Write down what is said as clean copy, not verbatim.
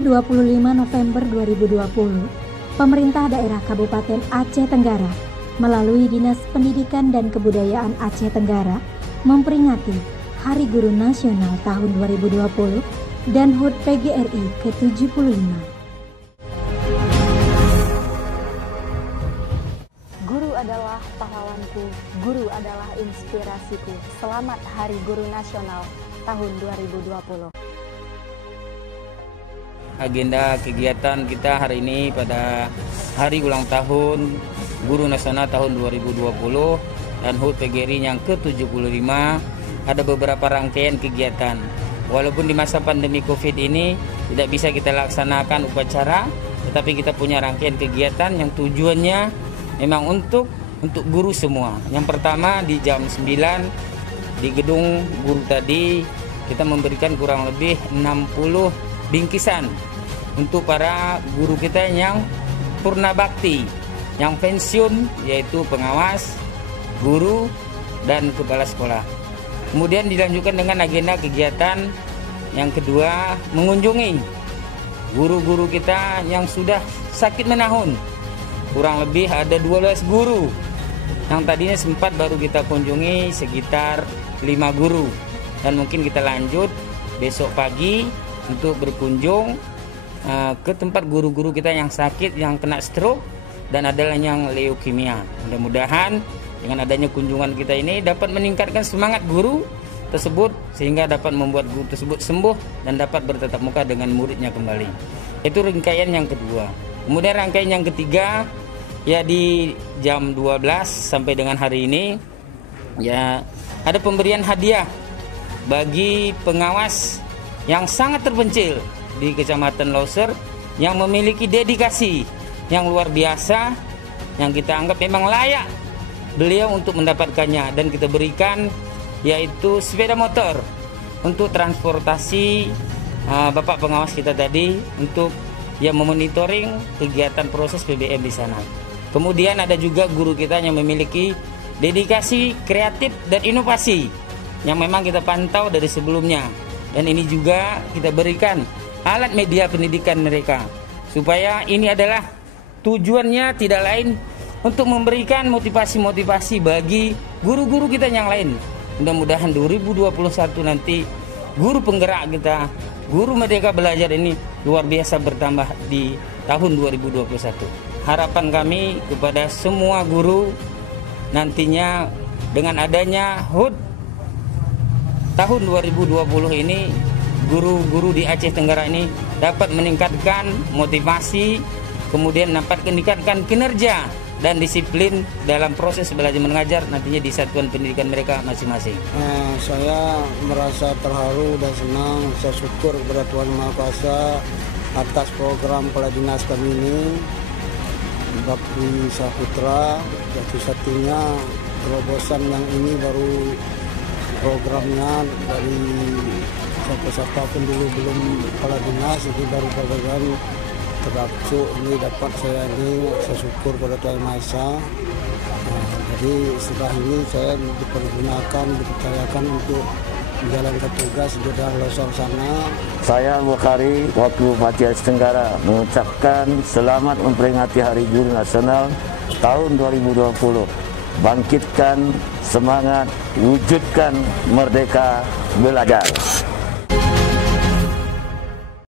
Rabu 25 November 2020, pemerintah daerah Kabupaten Aceh Tenggara melalui Dinas Pendidikan dan Kebudayaan Aceh Tenggara memperingati Hari Guru Nasional tahun 2020 dan HUT PGRI ke-75. Guru adalah pahlawanku, guru adalah inspirasiku. Selamat Hari Guru Nasional tahun 2020. Agenda kegiatan kita hari ini pada hari ulang tahun Guru Nasional tahun 2020 dan HUT PGRI yang ke-75 ada beberapa rangkaian kegiatan. Walaupun di masa pandemi COVID ini tidak bisa kita laksanakan upacara, tetapi kita punya rangkaian kegiatan yang tujuannya memang untuk guru semua. Yang pertama di jam 9 di gedung guru tadi kita memberikan kurang lebih 60 bingkisan untuk para guru kita yang purna bakti, yang pensiun, yaitu pengawas, guru, dan kepala sekolah. Kemudian dilanjutkan dengan agenda kegiatan yang kedua, mengunjungi guru-guru kita yang sudah sakit menahun. Kurang lebih ada 12 guru yang tadinya sempat baru kita kunjungi sekitar 5 guru, dan mungkin kita lanjut besok pagi untuk berkunjung ke tempat guru-guru kita yang sakit, yang kena stroke, dan adalah yang leukemia. Mudah-mudahan dengan adanya kunjungan kita ini dapat meningkatkan semangat guru tersebut sehingga dapat membuat guru tersebut sembuh dan dapat bertatap muka dengan muridnya kembali. Itu rangkaian yang kedua. Kemudian rangkaian yang ketiga, ya di jam 12 sampai dengan hari ini ya ada pemberian hadiah bagi pengawas yang sangat terpencil di Kecamatan Loser yang memiliki dedikasi yang luar biasa, yang kita anggap memang layak beliau untuk mendapatkannya, dan kita berikan yaitu sepeda motor untuk transportasi Bapak pengawas kita tadi untuk yang memonitoring kegiatan proses PBM di sana. Kemudian ada juga guru kita yang memiliki dedikasi kreatif dan inovasi yang memang kita pantau dari sebelumnya, dan ini juga kita berikan alat media pendidikan mereka, supaya ini adalah tujuannya tidak lain untuk memberikan motivasi-motivasi bagi guru-guru kita yang lain. Mudah-mudahan 2021 nanti guru penggerak kita, guru Merdeka Belajar ini luar biasa bertambah di tahun 2021. Harapan kami kepada semua guru nantinya dengan adanya HUT tahun 2020 ini, guru-guru di Aceh Tenggara ini dapat meningkatkan motivasi, kemudian dapat meningkatkan kinerja dan disiplin dalam proses belajar mengajar nantinya di satuan pendidikan mereka masing-masing. Saya merasa terharu dan senang, saya syukur kepada Tuhan Maha Kuasa atas program kepala dinas kami ini, Bakti Saputra. Satu-satunya terobosan yang ini baru programnya dari siapa pun dulu belum kepala dinas, itu baru program terdapat ini dapat saya syukur pada Tuhan Maha Esa. Jadi setelah ini saya dipergunakan, dipercayakan untuk menjalankan tugas di daerah Loser sana. Saya Bukhari, Wakil Bupati Aceh Tenggara, mengucapkan selamat memperingati Hari Guru Nasional tahun 2020. Bangkitkan semangat, wujudkan Merdeka Belajar.